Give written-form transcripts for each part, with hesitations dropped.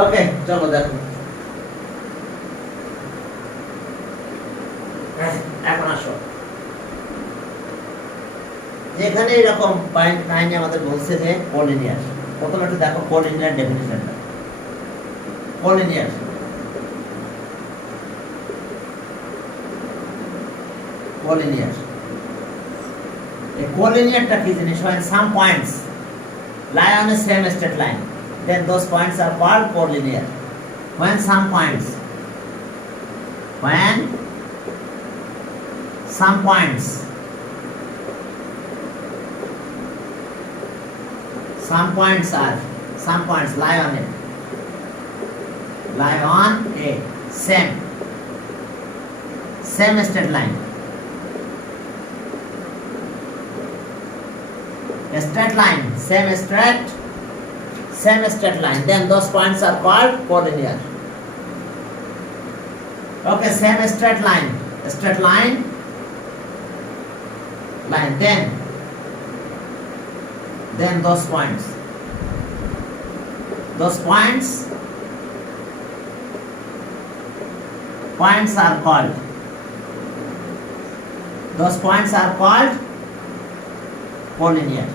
ওকে চলো দেখো এখন আসো যেখানে এরকম পয়েন্ট কাহিনী আমাদের বলছে যে কোলিনিয়ার প্রথমে একটু দেখো কোলিনিয়ার ডেফিনিশনটা কোলিনিয়ার কোলিনিয়ার এই কোলিনিয়ারটা কি জিনিস হয় some points lie on the same straight line then those points are called collinear when some points some points lie on a same straight line same straight line then those points are called collinear. Okay, same straight line then those points are called collinear.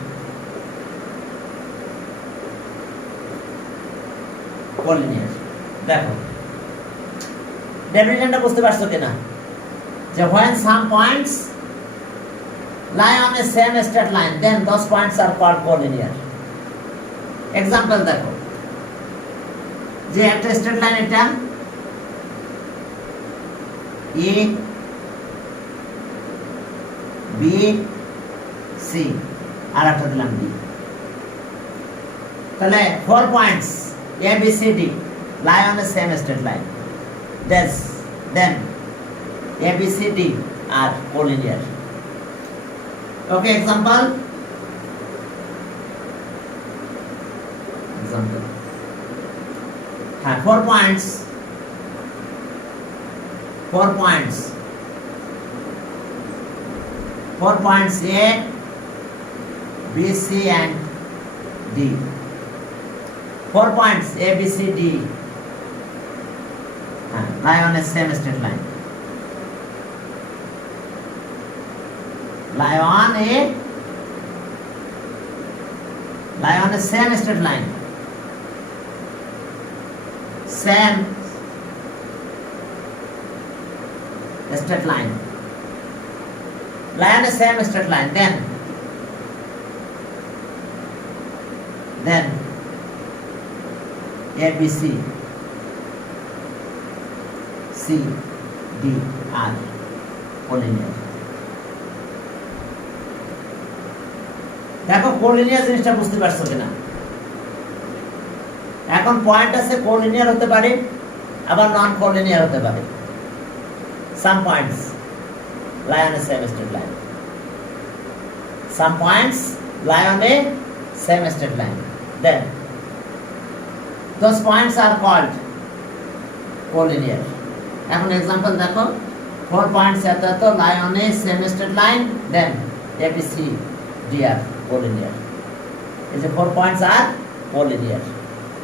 Collinear দেখো ডেফিনিশনটা বুঝতে পারছো কিনা যে when some points lie on a same straight line then those points are called collinear. Example দেখো যে একটা straight line এটা A B C আর একটা দিলাম ডি তাহলে 4 points A, B, C, D lie on the same straight line. Then A, B, C, D are collinear. Okay, example. 4 points. 4 points A, B, C and D. 4 points A, B, C, D lie on a same straight line. Lie on a same straight line. Same straight line. Lie on a same straight line. Then A, B, C, D are collinear. দেখো collinear জিনিসটা বুঝতে পারছো কিনা এখন point আছে collinear হতে পারে আবার নন কোলিনিয়ার হতে পারে some points lie on a same straight line then those points are called collinear. এখন एग्जांपल দেখো 4 points এত lie on a same straight line then A, B, C, D are collinear. এই যে 4 points are collinear.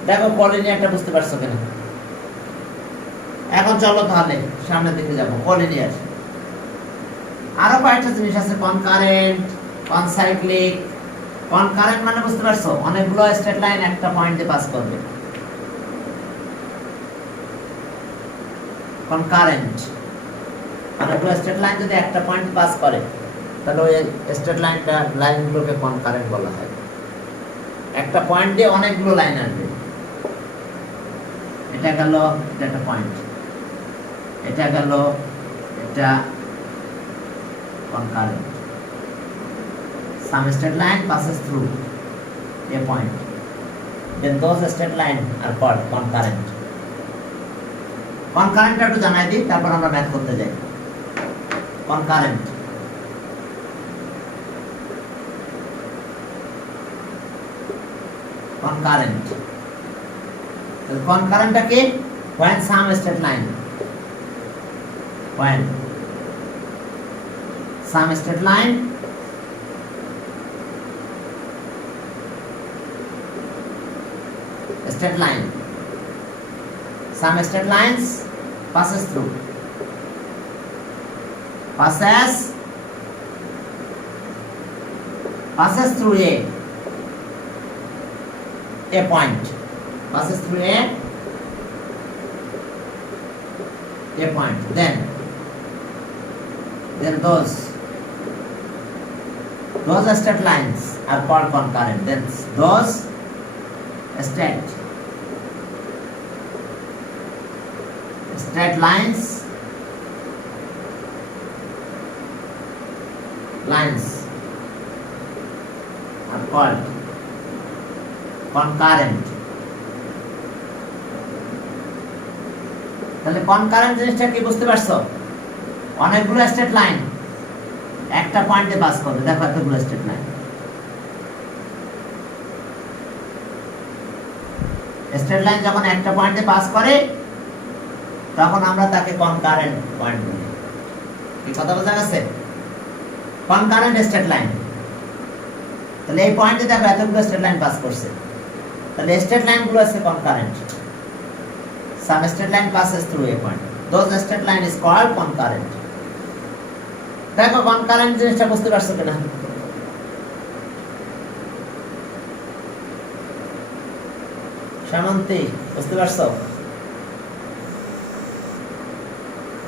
দেখো collinearটা বুঝতে পারছো কিনা এখন চলো তাহলে সামনের দিকে যাব collinear আরো কয়েকটা জিনিস আছে concurrent concyclic concurrent মানে বুঝতে পারছো অনেকগুলো স্ট্রেট লাইন একটা পয়েন্ট দিয়ে পাস করবে concurrent অনেকগুলো স্ট্রেট লাইন যদি একটা পয়েন্ট পাস করে তাহলে ওই স্ট্রেট লাইনগুলোকে concurrent বলা হয় একটা পয়েন্ট দিয়ে অনেকগুলো লাইন আসবে এটা গেল এটা একটা পয়েন্ট এটা গেল এটা concurrent some straight line passes through a point then those straight line are called concurrent concurrent একটু জানাই দিই তারপর আমরা ম্যাথ করতে যাই concurrent concurrent K when some straight line Some straight lines passes through a point, passes through a point. Then those straight lines are called concurrent. Then those straight lines are called concurrent. তাহলে concurrent জিনিসটা কি বুঝতে পারছো? অনেকগুলো straight line একটা পয়েন্টে pass করবে। দেখো এতগুলো স্ট্রেট লাইন, যখন একটা পয়েন্টে পাস করে তখন আমরা তাকে কনকারেন্ট পয়েন্ট বলি। এই কথা বোঝা গেছে? Concurrent straight line. তাহলে এই পয়েন্টে দেখো এতগুলো স্ট্রেট লাইন পাস করছে, তাহলে স্ট্রেট লাইনগুলো আছে concurrent. Some straight line passes through a point. Those straight line is called concurrent. দেখো concurrent জিনিসটা বুঝতে পারছো কিনা? শামন্তি বুঝতে পারছো?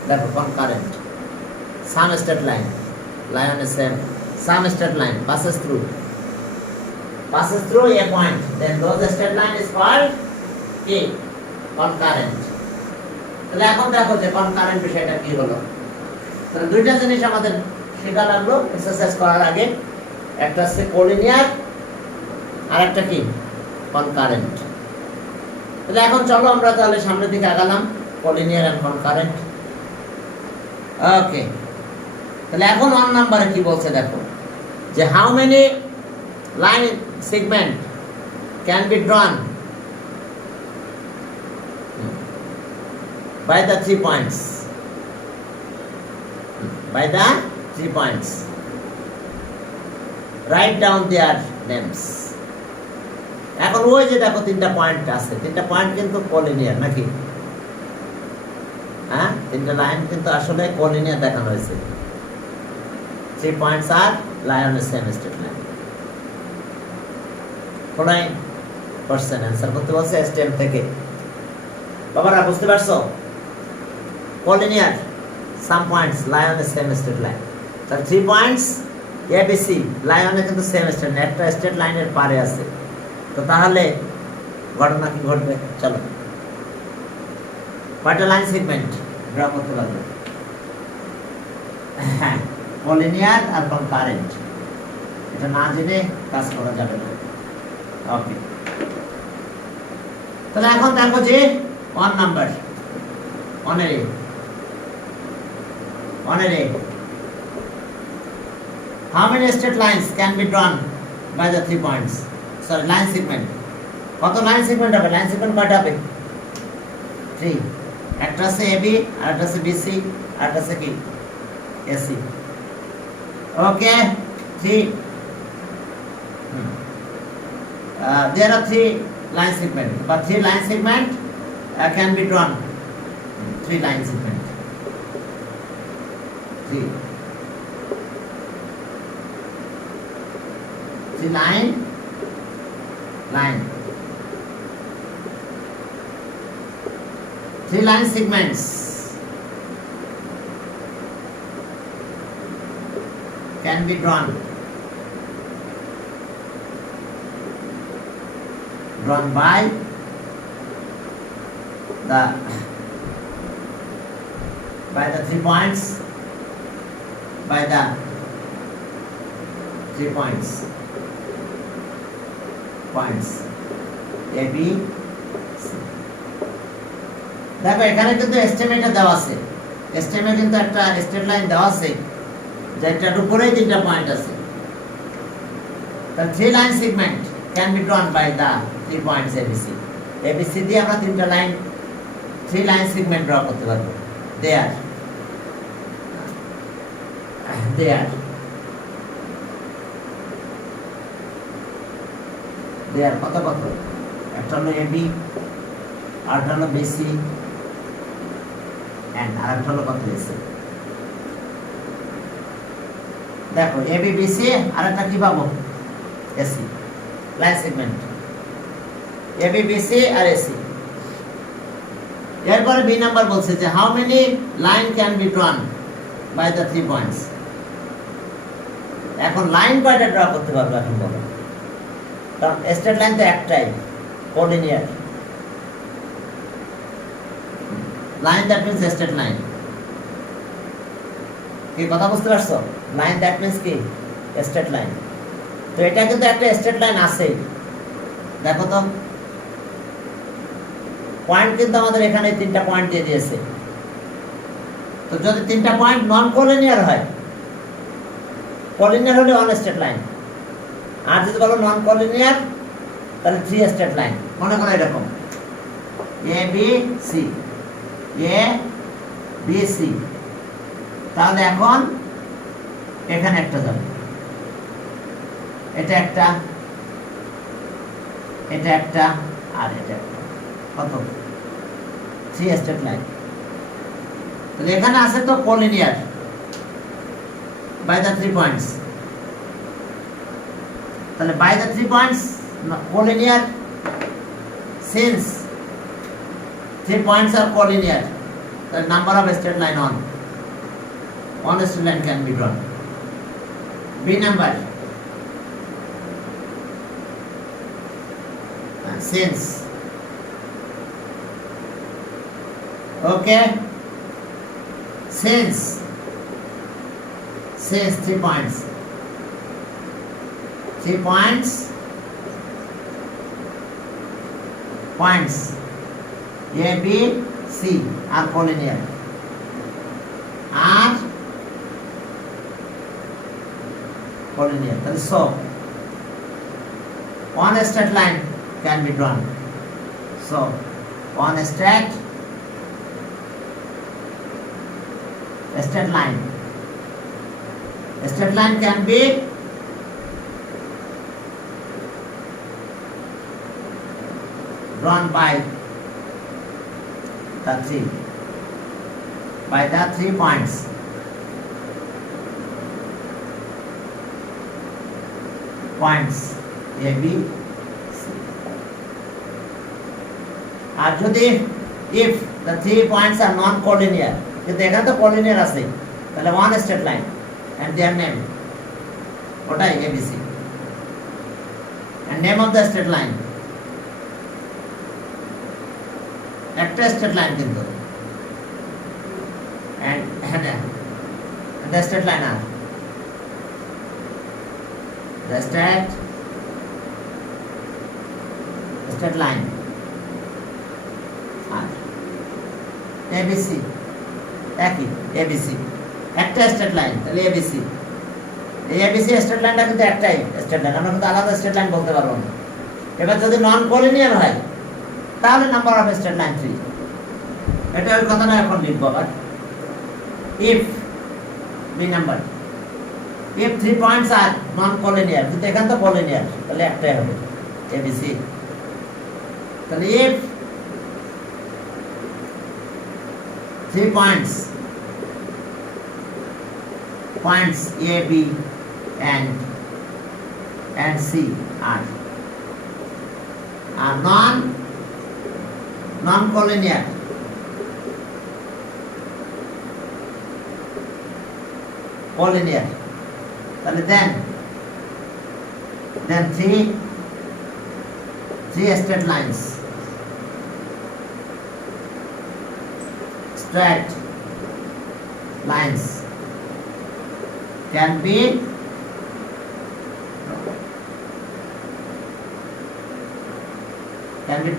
দেখো concurrent. Some straight line on the same. Some straight line passes through a point. Then those straight line is called concurrent. তাহলে এখন দেখো যে concurrent বিষয়টা কি হলো। তাহলে দুইটা জিনিস আমাদের শেখা লাগলো এক্সারসাইজ করার আগে। একটা হচ্ছে কোলিনিয়ার আর একটা কি concurrent। তাহলে এখন চলো আমরা তাহলে সামনের দিকে আগালাম, কোলিনিয়ার এন্ড concurrent। ওকে, তাহলে এখন 1 নম্বরে কি বলছে দেখো, যে how many line segment can be ড্রন by the 3 points. Write down their names. এখন ওই যে দেখো তিনটা পয়েন্ট আছে, তিনটা পয়েন্ট কিন্তু কোলিনিয়ার নাকি? হ্যাঁ, তিনটা লাইন কিন্তু আসলে কোলিনিয়ার দেখানো হয়েছে। 3 points are lie on the same straight line. following question answer করতে বলছে স্টেম থেকে। বাবারা বুঝতে পারছো? Collinear, some points lie on the same straight line. So 3 points ABC lie on কিন্তু same straight line, একটা straight line এর পারে আছে। তো তাহলে ঘটনা কি ঘটবে? চলো, কয়টা লাইন সেগমেন্ট ড্র করতে পারবে? হ্যাঁ, collinear আর concurrent। এটা না জেনে কাজ করা যাবে না। ওকে, তাহলে এখন দেখো যে 1 number অনেরে how many straight lines can be drawn by the 3 points? Sorry, line segment. কত লাইন সেগমেন্ট হবে? লাইন সেগমেন্ট কয়টা হবে? 3। একটা আছে AB, আর একটা আছে BC, আর একটা আছে কি AC। Okay, 3 there are 3 line segment, but 3 line segment can be drawn. 3 line segment. 3 line 3 line segments can be drawn by the 3 points, by the 3 points A, B, C. দেখো এখানে কিন্তু এস্টিমেটটা দেওয়া আছে, এস্টিমে কিন্তু একটা স্ট্রেট লাইন দেওয়া আছে যেটার উপরেই 3টা পয়েন্ট আছে। তাহলে 3 line segment can be drawn by the 3 points ABC। ABC দিয়ে আমরা 3টা লাইন 3 লাইন সেগমেন্ট ড্র করতে পারবো। দেয়ার কত একটা হলো AB, আরেকটা হলো বিসি এন্ড আরেকটা হলো কত এসি। দেখো এবি বিসি আরেকটা কি পাবো AC line segment AB BC আর এসি। এরপরে বি নাম্বার বলছে যে how many line can be drawn by the 3 points. এখন লাইন কয়টা ড্র করতে পারবো এখন বলো, কারণ স্ট্রেট লাইন তো একটাই collinear line, that means straight line. কি কথা বুঝতে পারছো? লাইন দ্যাট মিন্স কি স্ট্রেট লাইন। তো এটা কিন্তু একটা স্ট্রেট লাইন আছে, দেখো তো পয়েন্ট কিন্তু আমাদের এখানে 3টা পয়েন্ট দিয়ে দিয়েছে। তো যদি 3টা পয়েন্ট নন কোলিনিয়ার হয়, কোলিনিয়ার হলে ওয়ান স্ট্রেট লাইন, আর যদি বলো নন কোলিনিয়ার তাহলে 3 স্ট্রেট লাইন। মনে করো এরকম A B C A B C, তাহলে এখন এখানে একটা যাবে, এটা একটা, এটা একটা, আর এটা একটা, কত 3 স্ট্রেট লাইন। তাহলে এখানে আছে তো কোলিনিয়ার by the 3 points, তাহলে by the 3 points collinear, since 3 points are collinear, the number of straight line on one straight line can be drawn. B number, since, okay, since 3 points, 3 points A, B, C are collinear, are collinear. So one straight line can be drawn. So one straight line. A straight line can be drawn by the 3 points. Points A, B, C. আর যদি if the 3 points are non-collinear, কিন্তু এখানে তো collinear আছে, তাহলে one straight line and their name, ওটাই ABC, and name of the straight line, একটা straight line কিন্তু, and the straight line are the straight line আর ABC একই ABC একটা স্ট্রেট লাইন, তাহলে এবিসি, এই এবিসি স্ট্রেট লাইনটা কিন্তু একটাই স্ট্রেট লাইন, আমরা কিন্তু আলাদা স্ট্রেট লাইন বলতে পারবো না। এবার যদি নন কোলিনিয়ার হয় তাহলে নাম্বার অফ স্ট্রেট লাইন 3, এটা ওই কথাটা এখন লিখবো। আবার if B number, if 3 points আর নন কোলিনিয়ার, কিন্তু এখানে তো কোলিনিয়ার, তাহলে একটাই হবে এবিসি। তাহলে if 3 points A, B and C are non-collinear, collinear, তাহলে then 3 straight lines, straight lines can be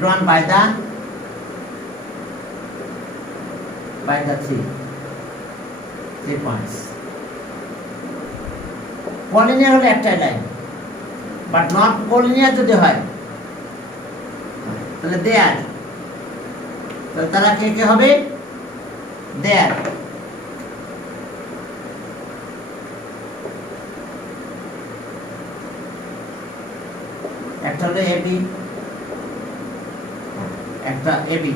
drawn by the 3 points. Collinear হলে একটাই লাইন, বাট নট কোলিনিয়ার যদি হয় তাহলে দেয়ার, তাহলে তারা কে হবে দেয়ার। একটা হলো এবি, একটা এবি,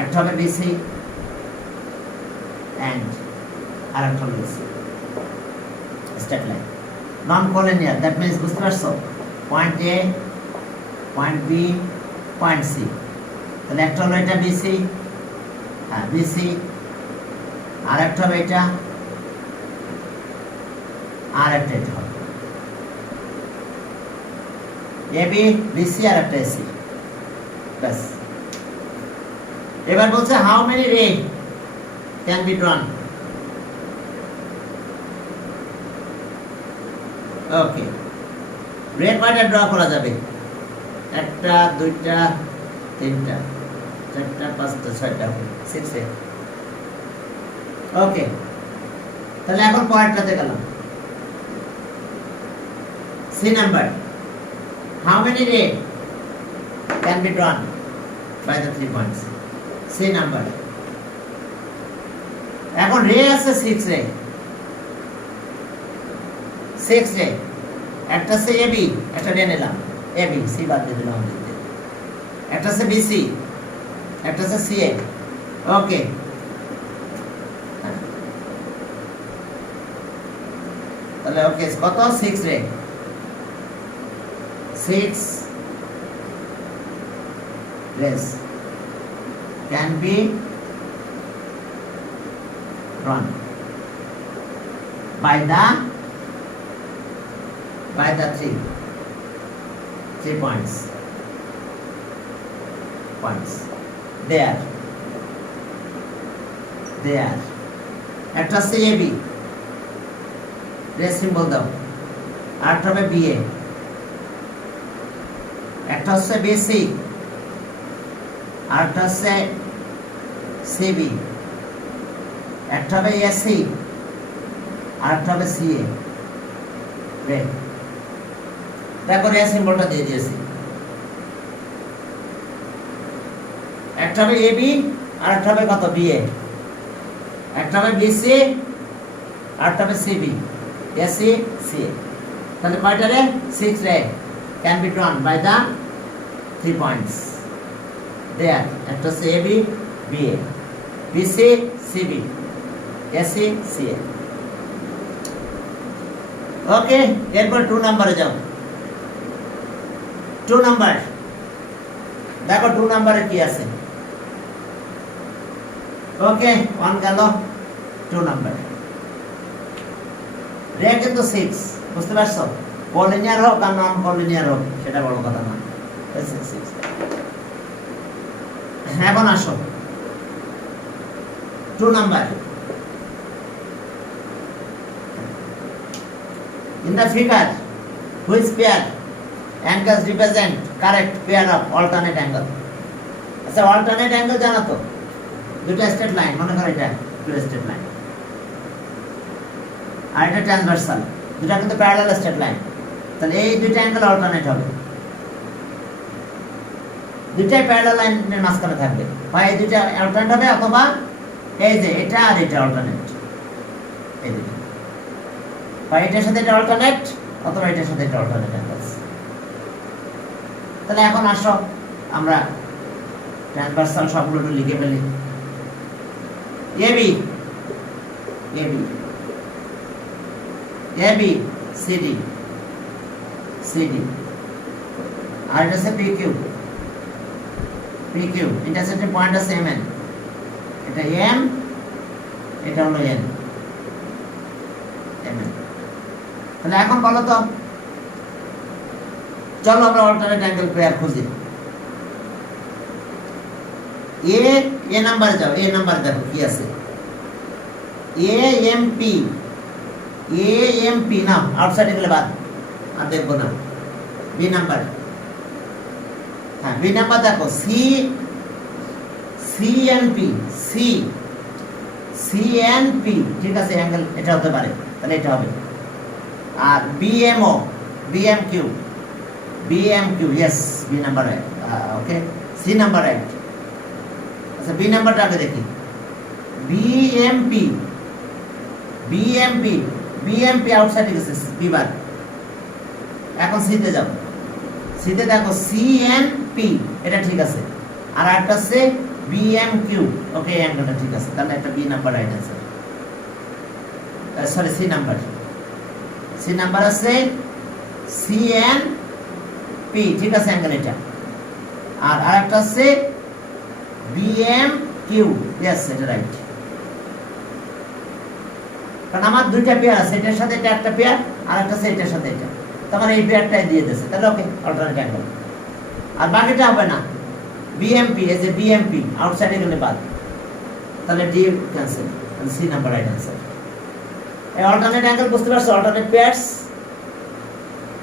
একটা হবে বিসি এন্ড আর একটা হবে BC straight line non collinear. That means বুঝতে পারছো, point A, point B, point C. তাহলে একটা হলো এটা বিসি, হ্যাঁ বিসি, আর একটা হবে এটা, আর একটা এটা হবে এবি, বিসি আর একটা এসি। ব্যাস। এবার বলছে how many ray can be ড্রন। ওকে, রে কয়টা ড্র করা যাবে? একটা, দুইটা, তিনটা, চারটা, পাঁচটা, ছয়টা, 6 রে। ওকে, তাহলে এখন পয়েন্টটাতে গেলাম। C number, how many ray can be drawn by the 3 points? C number. এখন রে আছে 6 রে, 6 রে। একটা আছে এবি, একটা রে নিলাম, এবি, সি বাদ দিয়ে দিলাম দিতে। একটা আছে বিসি, একটা আছে সিএ। ওকে, তাহলে ওকে কত? 6 রে, 6 rays can be run by the 3 points there একটা হচ্ছে এবি, রে সিম্বল দাও, আরেকটা হবে বিএ, একটা হচ্ছে বিসি, আরেকটা হচ্ছে সিবি, একটা হবে এসি, আরেকটা হবে সিএ। দেখো রে সিম্বলটা দিয়ে দিয়েছি। একটা হবে এবি, আর একটা হবে কত? বিএ, একটা হবে বিসি, আরেকটা হবে সিবি, এসি, সিএ। তাহলে কয়টা ray? 6 ray can be drawn by the 3 points there. একটা হচ্ছে AB, BA, BC, CB, AC, CA. Okay, এরপর 2 নম্বরে যাও। 2 নাম্বার দেখো 2 নাম্বারে কি আছে। ওকে, 1 গেল। 2 নাম্বার রে কিন্তু 6, বুঝতে পারছো? কোলিনিয়ার হোক আর নন কোলিনিয়ার হোক সেটা বড় কথা না। 6। এখন আসো 2 number. In the figure, which pair angles represent correct pair of alternate angle? আচ্ছা, alternate angle জানো তো? দুটো স্ট্রেট লাইন, মনে করো এটা দুটো স্ট্রেট লাইন আর এটা ট্রান্সভার্সাল, দুটো কিন্তু প্যারালাল স্ট্রেট লাইন। তাহলে এই দুটো অ্যাঙ্গেল অল্টারনেট হবে, দুটাই প্যারালাল লাইনের মাঝখানে থাকবে। হয় এই দুটো অল্টারনেট হবে, অথবা এই যে এটা আর এটা অল্টারনেট। এই দুটো হয় এটার সাথে এটা অল্টারনেট, অথবা এটার সাথে এটা অল্টারনেট অ্যাঙ্গেলস। তাহলে এখন আসো আমরা ট্রান্সভার্সাল সবগুলো একটু লিখে ফেলি। AB, AB, AB, CD, CD, আর এটা আছে পিকিউ, পিকিউ। ইন্টারসেক্টিং পয়েন্ট আছে এমএন, এটা এম, এটা হলো এন, এমএন। তাহলে এখন বলো তো, চলো আমরা অল্টারনেট অ্যাঙ্গেল পেয়ার খুঁজি। এ নাম্বারে যাও, এ নাম্বারে দেখো কি আছে। A M P, A M P না, আউটসাইডে গেলে বাদ, আর দেখবো না। বি নাম্বার, হ্যাঁ বি নাম্বার দেখো। C, C N P, C, C N P, ঠিক আছে, অ্যাঙ্গেল এটা হতে পারে, তাহলে এটা হবে। আর BMO, BM Q, BM Q, yes, B number right. Okay, C number right. আচ্ছা, বি নাম্বারটা আগে দেখি। বিএমপি, বিএমপি, বিএমপি আউটসাইডে গেছে বিবার। এখন সিতে যাও, সিতে দেখো সিএনপি, এটা ঠিক আছে। আর একটা আছে BMQ, ওকে এই অ্যাঙ্গেলটা ঠিক আছে, তাহলে একটা B number right answer, sorry C number আছে CNP, ঠিক আছে অ্যাঙ্গেল এটা। আর আরেকটা আছে BMQ, यस এটা রাইট। কারণ আমার দুইটা পেয়ার আছে, এটার সাথে এটা একটা পেয়ার, আর একটা আছে এটার সাথে এটা, তো আমার এই পেয়ারটাই দিয়ে দিয়েছে, তাহলে ওকে অল্টারনেট অ্যাঙ্গেল। আর বাকিটা হবে না, BMP এই যে BMP আউটসাইডে গেলে বাদ, তাহলে D cancel, C number right answer. এই অল্টারনেট অ্যাঙ্গেল বুঝতে পারছো, অল্টারনেট পেয়ারস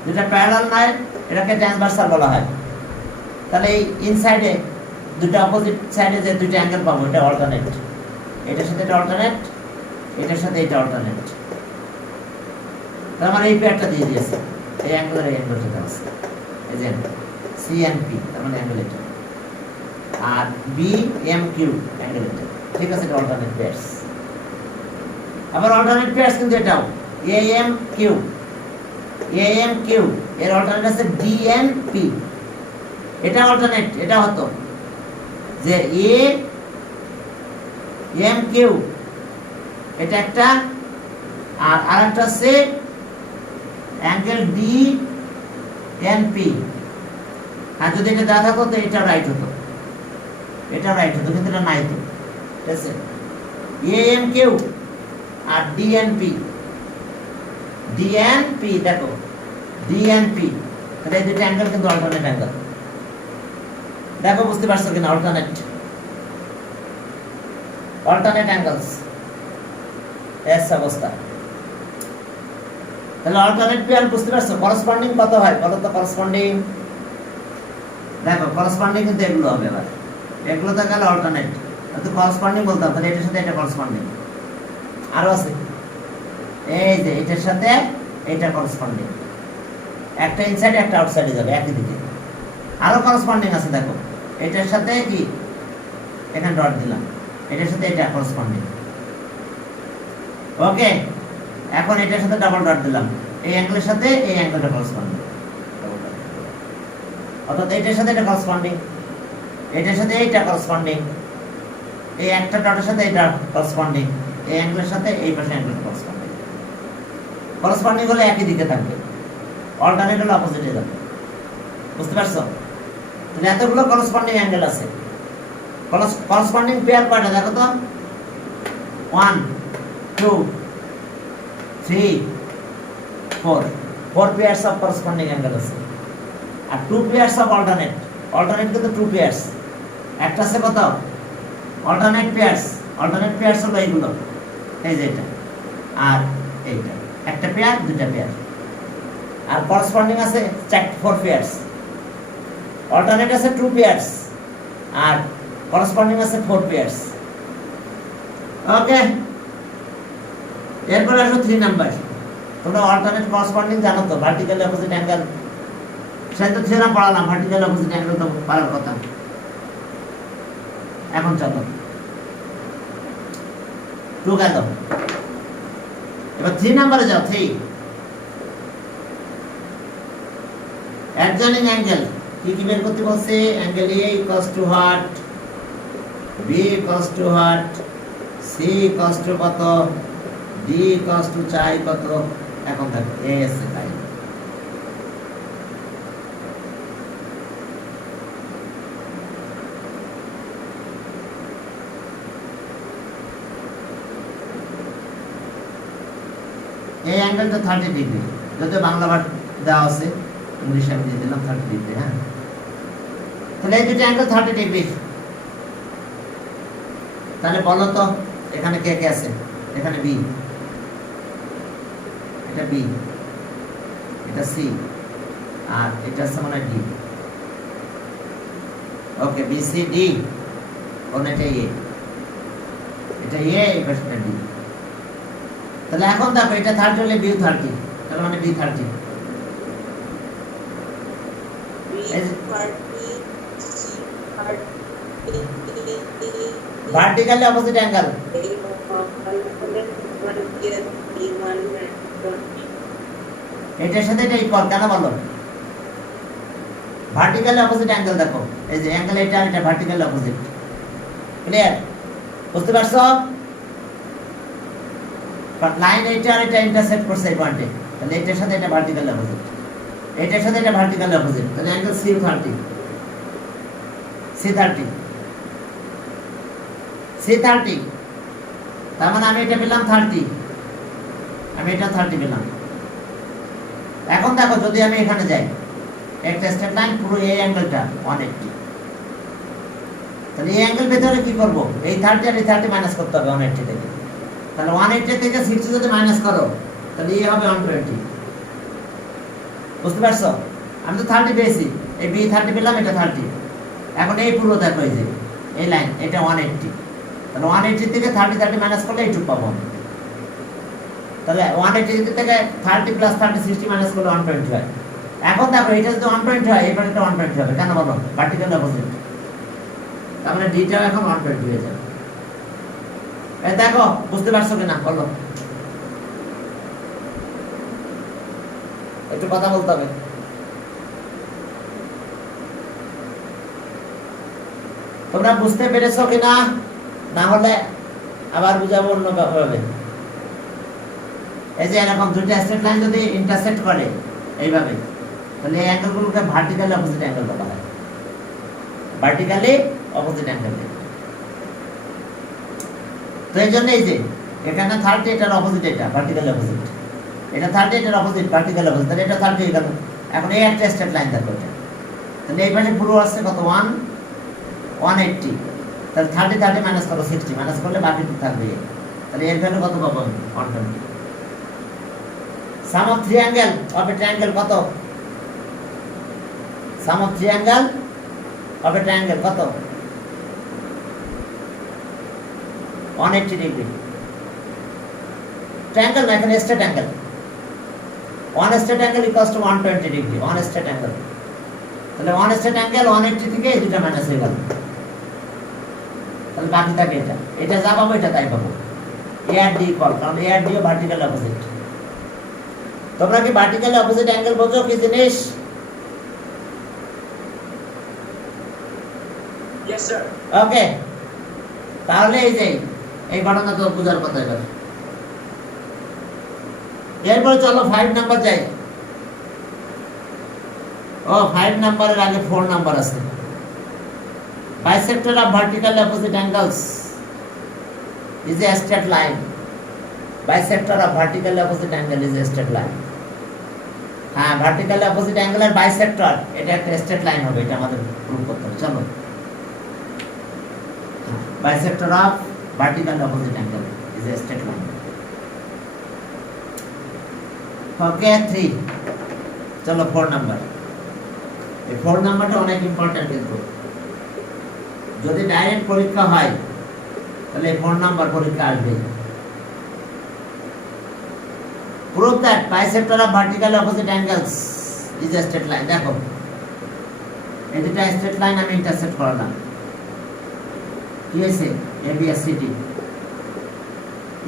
যেটা প্যারালাল নয় এটাকে ট্রান্সভার্সাল বলা হয়। তাহলে এই ইনসাইডে দুটো অপোজিট সাইডে যে দুটো অ্যাঙ্গেল পাবো এটা অল্টারনেট, এটার সাথে এটা অল্টারনেট, এটার সাথে এটা অল্টারনেট, তার মানে এই পেয়ারটা দিয়ে দিয়েছে, এই অ্যাঙ্গেলের এই অ্যাঙ্গেলটা আছে, এই যে CNP তার মানে অ্যাঙ্গেল এটা, আর BMQ অ্যাঙ্গেল এটা, ঠিক আছে, এটা অল্টারনেট পেয়ারস। আবার অল্টারনেট পেয়ারস কিন্তু এটাও AMQ এর অল্টারনেট আছে DNP, এটা অল্টারনেট, এটা হতো যে AMQ এটা একটা, আর আরেকটা আছে অ্যাঙ্গেল DNP। আর যদি এটা দেওয়া থাকতো তো এটা রাইট হতো, এটা রাইট হতো, কিন্তু এটা নাই তো, ঠিক আছে। AMQ আর DNP দেখো DNP, তাহলে এই দুটো অ্যাঙ্গেল কিন্তু অল্টারনেট অ্যাঙ্গেল। দেখো বুঝতে পারছো কিনা, অল্টারনেট অ্যাঙ্গেলস এস অবস্থা। তাহলে অল্টারনেট পেয়ার বুঝতে পারছো, করসপন্ডিং কত হয় বলো তো, করসপন্ডিং দেখো, করসপন্ডিং কিন্তু এগুলো হবে, এবার এগুলো তো গেল অল্টারনেট, তো করসপন্ডিং বলতাম, তাহলে এটার সাথে এটা করসপন্ডিং, আরো আছে এই যে এটার সাথে এটা করসপন্ডিং, একটা ইনসাইডে একটা আউটসাইডে যাবে একই দিকে। আরো করসপন্ডিং আছে দেখো, এটার সাথে কি এখানে ডট দিলাম, এটার সাথে এটা করসপন্ডিং, ওকে। এখন এটার সাথে ডাবল ডট দিলাম, এই অ্যাঙ্গেলের সাথে এই অ্যাঙ্গেলটা করসপন্ডিং, অর্থাৎ এটার সাথে এটা করসপন্ডিং, এটার সাথে এইটা করসপন্ডিং, এই একটা ডটের সাথে এটা করসপন্ডিং, এই অ্যাঙ্গেলের সাথে এই পাশে অ্যাঙ্গেলটা করসপন্ডিং। করসপন্ডিং হলে একই দিকে থাকবে, অল্টারনেট হলে অপোজিটে যাবে, বুঝতে পারছো? তাহলে এতগুলো করসপন্ডিং অ্যাঙ্গেল আছে। করসপন্ডিং পেয়ার কয়টা দেখো তো, 1 2 3 4 পেয়ারস অফ করসপন্ডিং অ্যাঙ্গেল আছে, আর 2 পেয়ারস অফ অল্টারনেট কিন্তু 2 পেয়ারস, একটা আছে কত অল্টারনেট পেয়ারস হলো এইগুলো, এই যে এটা আর এইটা, একটা পেয়ার দুটা পেয়ার। আর করসপন্ডিং আছে 4 পেয়ারস, অল্টারনেট আছে 2 পেয়ারস, আর করসপন্ডিং আছে 4 পেয়ারস, ওকে। এরপর আসো 3 নাম্বার। তোমরা অল্টারনেট করসপন্ডিং জানো তো, ভার্টিক্যাল অপোজিট অ্যাঙ্গেল, সেটা তো থিওরাম পড়ালাম, ভার্টিক্যাল অপোজিট অ্যাঙ্গেল তো পারার কথা। এখন চলো 2 গেল, এবার 3 নাম্বারে যাও। 3 অ্যাডজয়েনিং অ্যাঙ্গেল কি বের করতে বলছে, angle A equals to what, B equals to what, C equals to কত, D ইকুয়ালস টু চাই কত। এখন দেখো A এসে তাই, এই অ্যাঙ্গেলটা 30 ডিগ্রি, যদিও বাংলা ভার দেওয়া আছে, ইংলিশে আমি দিয়ে দিলাম 30 ডিগ্রি, হ্যাঁ। তাহলে এই দুটো অ্যাঙ্গেল 30 ডিগ্রি। তাহলে বলো তো এখানে কে কে আছে, এখানে B, এটা B, এটা C, আর এটা আছে মানে D, ওকে। BCD কোন এটা A, এটা A, এই পাশটা D। তাহলে এখন দেখো এটা 30 হলে B 30, তার মানে B 30, ভার্টিক্যালি অপোজিট অ্যাঙ্গেল। এটার সাথে এটা ইকুয়াল কেন বলো, ভার্টিক্যালি অপোজিট অ্যাঙ্গেল দেখো, এই যে অ্যাঙ্গেল এটা এটা ভার্টিক্যাল অপোজিট। ক্লিয়ার? বুঝতে পারছো? লাইন এটা আর এটা ইন্টারসেক্ট করছে এই পয়েন্টে, তাহলে এটার সাথে এটা ভার্টিক্যাল অপোজিট, এটার সাথে এটা ভার্টিক্যাল অপোজিট, তাহলে অ্যাঙ্গেল C30 C30 C30। তার মানে আমি এটা পেলাম 30, আমি এটা 30 পেলাম। এখন দেখো যদি আমি এখানে যাই, একটা স্ট্রেট লাইন পুরো এই অ্যাঙ্গেলটা 180, তাহলে এই অ্যাঙ্গেল পেতে হলে কি করব? এই 30 আর এই 30 মাইনাস করতে হবে 180 থেকে। তাহলে 180 থেকে 60 যদি মাইনাস করো তাহলে এই হবে 120। বুঝতে পারছো? আমি তো 30 পেয়েছি, এই বি 30 পেলাম, এটা 30। এখন এই পুরো দেখো এই যে এই লাইন এটা 180, তাহলে 180 থেকে 30 মাইনাস করলে এইটুকু পাবো। তাহলে 180 থেকে 30 প্লাস 30 60 মাইনাস করলে 120 হয়। এখন দেখো এটা যদি 120 হয়, এবার এটা 120 হবে কেন বলো? ভার্টিক্যাল অপোজিট, তার মানে ডিটাও এখন 120 হয়ে যাবে। এই দেখো বুঝতে পারছো কিনা বলো? একটু কথা বলতে হবে। তোমরা বুঝতে পেরেছো কিনা? না হলে আবার বুঝাবো অন্য ভাবে। এই যে এরকম দুইটা স্ট্রেট লাইন যদি ইন্টারসেক্ট করে এইভাবে, তাহলে এই অ্যাঙ্গেলগুলোকে ভার্টিক্যালি অপোজিট অ্যাঙ্গেল বলা হয়, ভার্টিক্যালি অপোজিট অ্যাঙ্গেল। তো এই জন্য এই যে এখানে 30 এটার অপোজিট, এটা ভার্টিক্যালি অপোজিট, এটা 30 এটার অপোজিট ভার্টিক্যালি অপোজিট, তাহলে এটা 30 হয়ে গেল। এখন এই একটা স্ট্রেট লাইন দেখো এটা, তাহলে এই পাশে পুরো আসছে কত? 180, তাহলে 30 মাইনাস করো 60, মাইনাস করলে বাকি থাকবে, তাহলে এর ভ্যালু কত পাবো? 120। Sum of three angle of a triangle কত? Sum of three angle of a triangle কত? 180 ডিগ্রি। ট্রায়াঙ্গেল না, এখানে straight angle. One straight angle equals to 120 degree, one straight angle. তাহলে ওয়ান স্ট্রেট অ্যাঙ্গেল 180 থেকে এই দুটো মাইনাস হয়ে গেল, তাহলে বাকি থাকে এটা, এটা যা পাবো এটা তাই পাবো। এ আর ডি ইকুয়াল, কারণ এ আর ডি ও ভার্টিক্যাল অপোজিট। তোমরা কি ভার্টিক্যাল অপোজিট অ্যাঙ্গেল বোঝো কি জিনিস? Yes sir. ওকে, তাহলে এই যে এই ঘটনা তো বোঝার কথা। এবার এরপরে চলো 5 নাম্বার যাই। ও 5 নাম্বারের আগে 4 নাম্বার আছে। Bisector of vertical opposite angles is a straight line. Bisector of vertical opposite angle is a straight line. হ্যাঁ, ভার্টিক্যাল অপোজিট অ্যাঙ্গেল আর বাইসেক্টর এটা একটা স্ট্রেট লাইন হবে, এটা আমাদের প্রুভ করতে হবে। চলো, bisector of vertical opposite angle is a straight line. Okay 3। চলো 4 নাম্বার। এই 4 নাম্বারটা অনেক ইম্পর্টেন্ট, কিন্তু যদি ডাইরেক্ট পরীক্ষা হয় তাহলে 4 নাম্বার পরীক্ষা আসবে। Prove that bisector of vertical opposite angles is a straight line. দেখো এই দুটো স্ট্রেট লাইন আমি ইন্টারসেক্ট করলাম, কি হয়েছে? AB আর CD,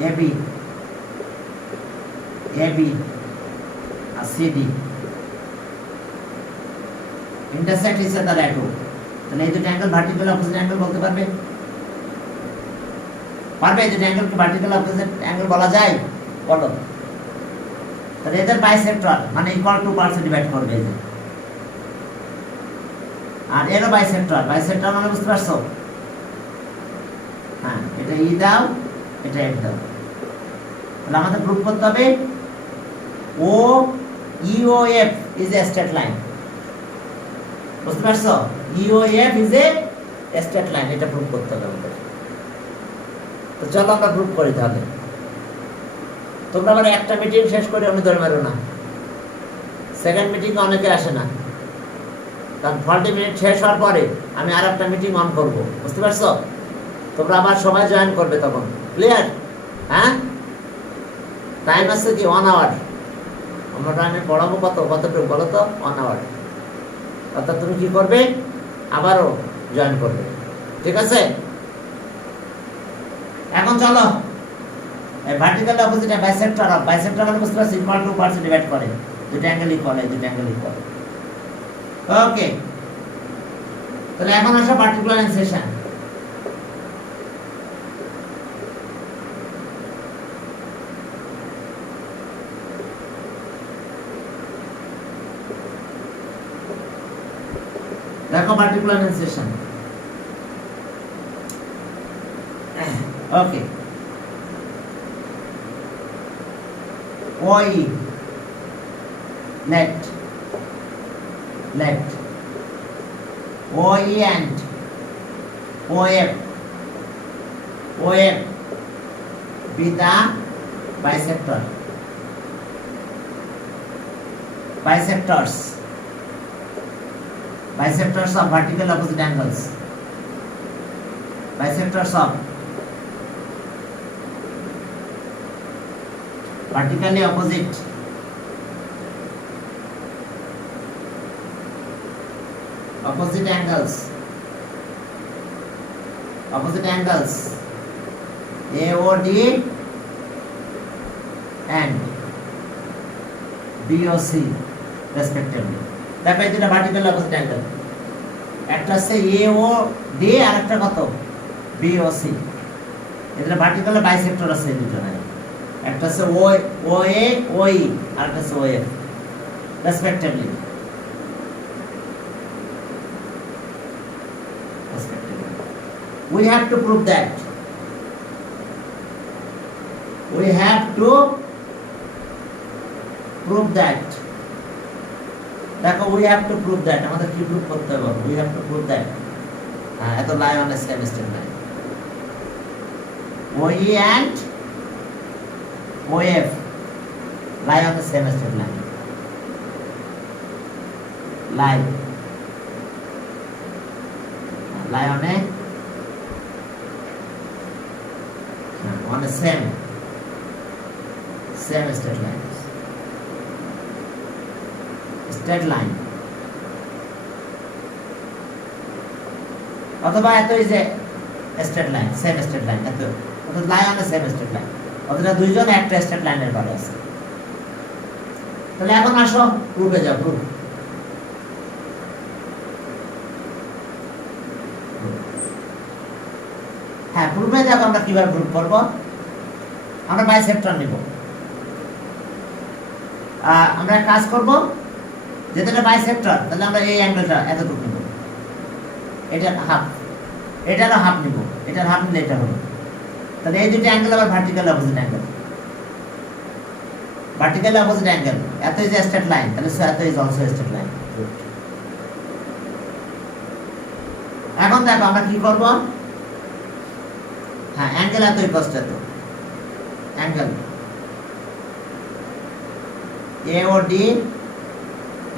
AB আর CD intersect each other at O, তাহলে এই দুটো অ্যাঙ্গেল ভার্টিক্যাল অপোজিট অ্যাঙ্গেল বলতে পারবে? পারবে? এই দুটো অ্যাঙ্গেলকে ভার্টিক্যাল অপোজিট অ্যাঙ্গেল বলা যায়? বলো। তাহলে এদের বাইসেক্টর মানে ইকুয়াল টু পার্টসে ডিভাইড করবে এই যে, আর এরও বাইসেক্টর, বাইসেক্টর মানে বুঝতে পারছো? হ্যাঁ, এটা ই দাও, এটা এফ দাও। তাহলে আমাদের প্রুফ করতে হবে ও EOF is a straight line. বুঝতে পারছো? EOF is a straight line, এটা প্রুফ করতে হবে আমাদের। তো চলো আমরা প্রুফ করি তাহলে। তোমরা আবার একটা মিটিং শেষ করে আমি ধরে মারো না, সেকেন্ড মিটিংয়ে অনেকে আসে না, কারণ 40 মিনিট শেষ হওয়ার পরে আমি আর একটা মিটিং অন করব। বুঝতে পারছো? তোমরা আবার সবাই জয়েন করবে তখন। ক্লিয়ার? হ্যাঁ, টাইম আছে কি 1 আওয়ার। আমরা টাইমে পড়াবো কতটুকু বলো তো? 1 আওয়ার। অর্থাৎ তুমি কি করবে? আবারও জয়েন করবে। ঠিক আছে? এখন চলো vertical opposite bisector of, bisector মানে বুঝতে পারছো ইকুয়াল টু পার্টসে ডিভাইড করে, দুটো অ্যাঙ্গেল ইকুয়াল, এই দুটো অ্যাঙ্গেল ইকুয়াল। ওকে, তাহলে এখন আসো পার্টিকুলার ইনসেশন। দেখো particular incision. Okay, OE let OE and OF be the bisectors of vertical opposite angles, bisectors of vertically opposite angles AOD and BOC respectively. দেখো এই দুটো ভার্টিক্যাল অপোজিট অ্যাঙ্গেল, একটা হচ্ছে AOD আর একটা কত BOC। এদের vertical bisector আছে এই দুটো, একটা হচ্ছে OA OE আর একটা হচ্ছে OF respectively. We have to prove that. দেখো we have to prove that, আমাদের কি প্রুভ করতে হবে? We have to prove that এত lie on a same straight line. OE and OF lie on the same straight line. Lie on the same straight line. অথবা এত এই যে straight line, same straight line, এত অর্থাৎ lie on the same straight line, অথবা দুইজন একটা straight লাইনের পরে আছে। তাহলে এখন আসো প্রুফে যাও। প্রুফ প্রুফে যাবো। আমরা কিভাবে প্রুফ করব? আমরা বাইসেক্টর নিব। আমরা কাজ করব, যেটা বাইসেক্টর, তাহলে আমরা এই অ্যাঙ্গেলটা এতটুকু নিব, এটার হাফ, এটারও হাফ নিব, এটার হাফ নিলে এটা হলো। তাহলে এই দুটো অ্যাঙ্গেল আবার ভার্টিক্যাল অপোজিট অ্যাঙ্গেল, এত ইজ স্ট্রেট লাইন, তাহলে এত ইজ অলসো স্ট্রেট লাইন। এখন দেখো আমরা কি করব? অ্যাঙ্গেল এত ইকুয়ালস টু এত, angle AOD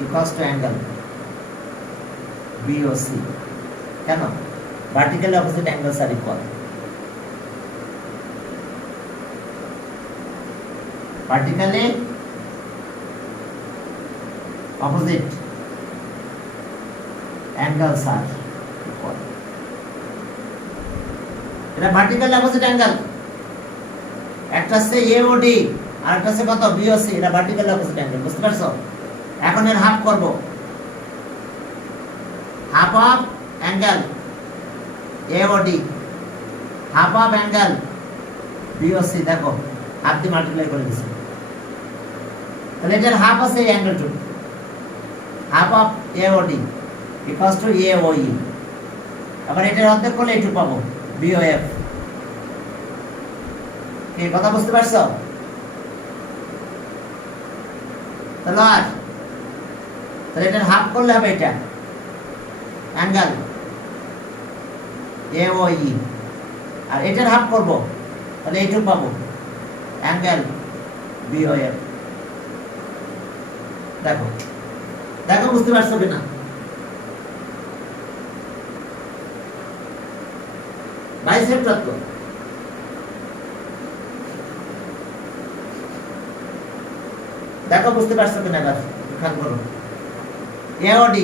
equals to angle BOC. কেন? vertically opposite angles are equal. Vertically opposite angles are equal. এটা vertically opposite angle, একটা হচ্ছে AOD আর একটা হচ্ছে কত BOC, এটা ভার্টিক্যাল অপোজিট অ্যাঙ্গেল। বুঝতে পারছো? এখন এর হাফ করব, half of angle AOD, half of angle BOC। দেখো হাফ দিয়ে মাল্টিপ্লাই করে দিছি, তাহলে এটার হাফ আছে এই অ্যাঙ্গেলটুকু, half of AOD equals to AOE। আবার এটার অর্ধেক করলে এইটুকু পাবো BOF। কি কথা বুঝতে পারছো? তাহলে এটার হাফ করলে হবে এটা অ্যাঙ্গেল AOE, আর এটার হাফ করব, তাহলে এইটুকু পাবো অ্যাঙ্গেল BOF। দেখো দেখো বুঝতে পারছো কিনা? বাইসেক্টর তো দেখো বুঝতে পারছো কিনা? এবার খেয়াল করো, AOD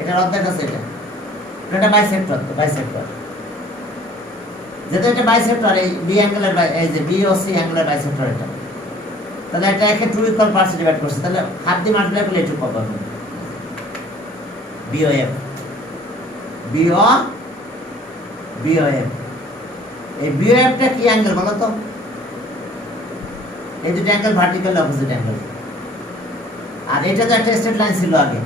এটার অর্ধেক আছে, এটা বাইসেক্টর। তো বাইসেক্টর যেটা এটা বাইসেক্টর, এই বি অ্যাঙ্গেলের, এই যে BOC অ্যাঙ্গেলের বাইসেক্টর এটা, তাহলে এটা একে 2 ইকুয়াল পার্টস ডিভাইড করছে, তাহলে হাফ দিয়ে মাল্টিপ্লাই করলে এটুকু পাবো BOF। Bio BOF. এই বিওএফটা কি অ্যাঙ্গেল বলো তো? এই দুটো অ্যাঙ্গেল ভার্টিক্যাল অপোজিট অ্যাঙ্গেল। আর এটা তো একটা স্ট্রেট লাইন ছিল আগে,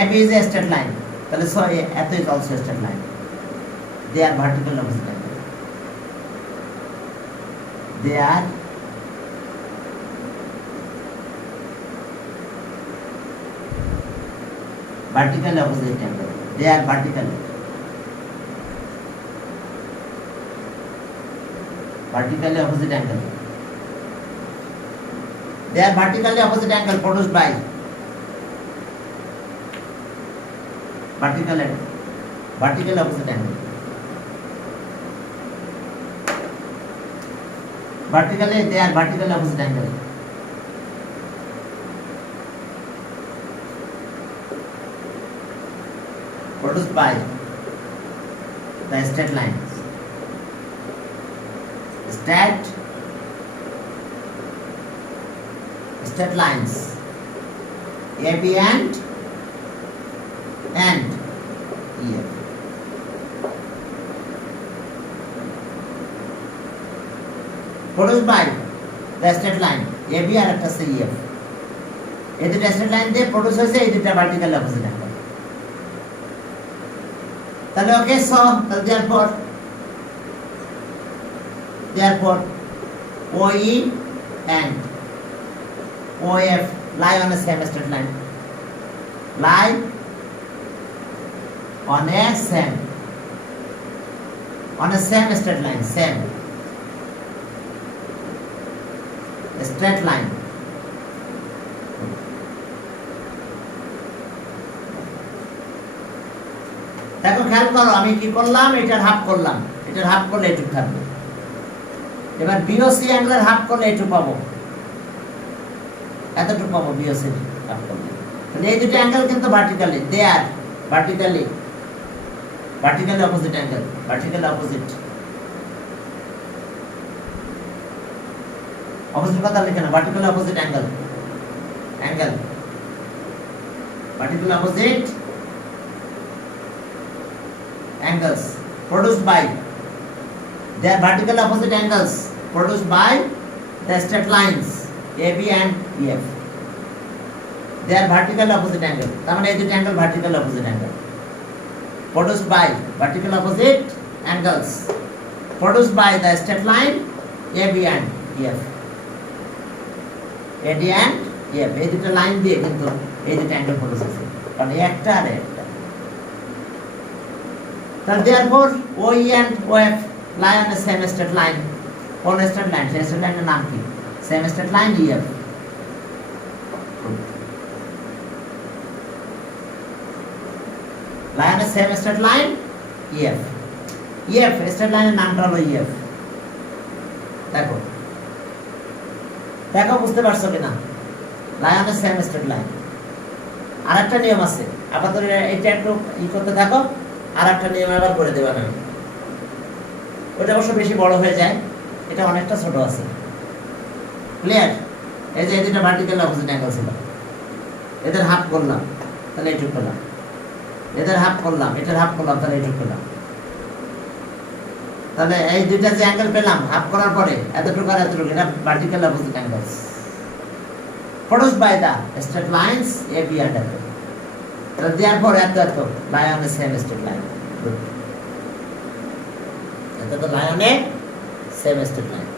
AB is a straight line, তাহলে so এত is also a straight line. They are vertical opposite angle. They are vertical opposite angle. They are vertical. Vertically opposite angle. They are vertically opposite angle produced by vertical opposite angle. Vertically, they are vertical opposite angle. Produced by the straight lines. Straight lines. AB and EF. Produced by the straight line AB আর একটা আছে EF. এই দুটো straight line দিয়ে produce হয়েছে এই দুটো vertical opposite angle. তাহলে ওকে, so therefore OE and OF lie on a same straight line. Lie on a same straight line, same straight line. দেখো খেয়াল করো, আমি কি করলাম, এটার হাফ করলাম, এটার হাফ করলে এটুকু থাকবে। এবার বিওসি অ্যাঙ্গেলের হাফ করলে এটুকু পাবো, এতটুকু পাবো বিওসি হাফ করলে। তাহলে এই দুটো অ্যাঙ্গেল কিন্তু vertically, they are vertically opposite angle, vertically opposite. Opposite কথা লিখে না, vertically opposite angle, vertically opposite angles produced by, they are vertical opposite angles produced by the straight lines AB and EF. They are vertical opposite angle. তার মানে এই দুটো angle vertical opposite angle produced by vertical opposite angles produced by the straight line AB and EF. AD and EF এই দুটো line দিয়ে কিন্তু এই দুটো অ্যাঙ্গেল প্রডিউস হচ্ছে, কারণ একটা আর একটা। Therefore, OE and OF lie on the same straight line. কোন straight line? সেই straight line এর নাম কি? Same straight line EF. Lie on the same straight line EF. EF straight line এর নামটা হলো EF. দেখো বুঝতে পারছো কিনা? Lie on the same straight line. আরেকটা নিয়ম আছে, আপাতত এটা একটু করতে থাকো। আর একটা নিয়ম আবার করে দেবেন আমি, ওটা অবশ্য বেশি বড় হয়ে যায়, এটা অনেকটা ছোট আছে। ক্লিয়ার? এই যে এই দুটো ভার্টিক্যাল অপোজিট অ্যাঙ্গেল ছিল, এদের হাফ করলাম তাহলে এইটুকু পেলাম, এদের হাফ করলাম, এটার হাফ করলাম তাহলে এইটুকু পেলাম। তাহলে এই দুইটা যে অ্যাঙ্গেল পেলাম হাফ করার পরে এতটুকু আর এতটুকু, এটা vertical opposite angles produced by the straight lines AB and EF. Therefore, eto lie on the same straight line. Good. Eto lie on a same straight line.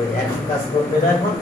ওই এক কাজ করবে না এখন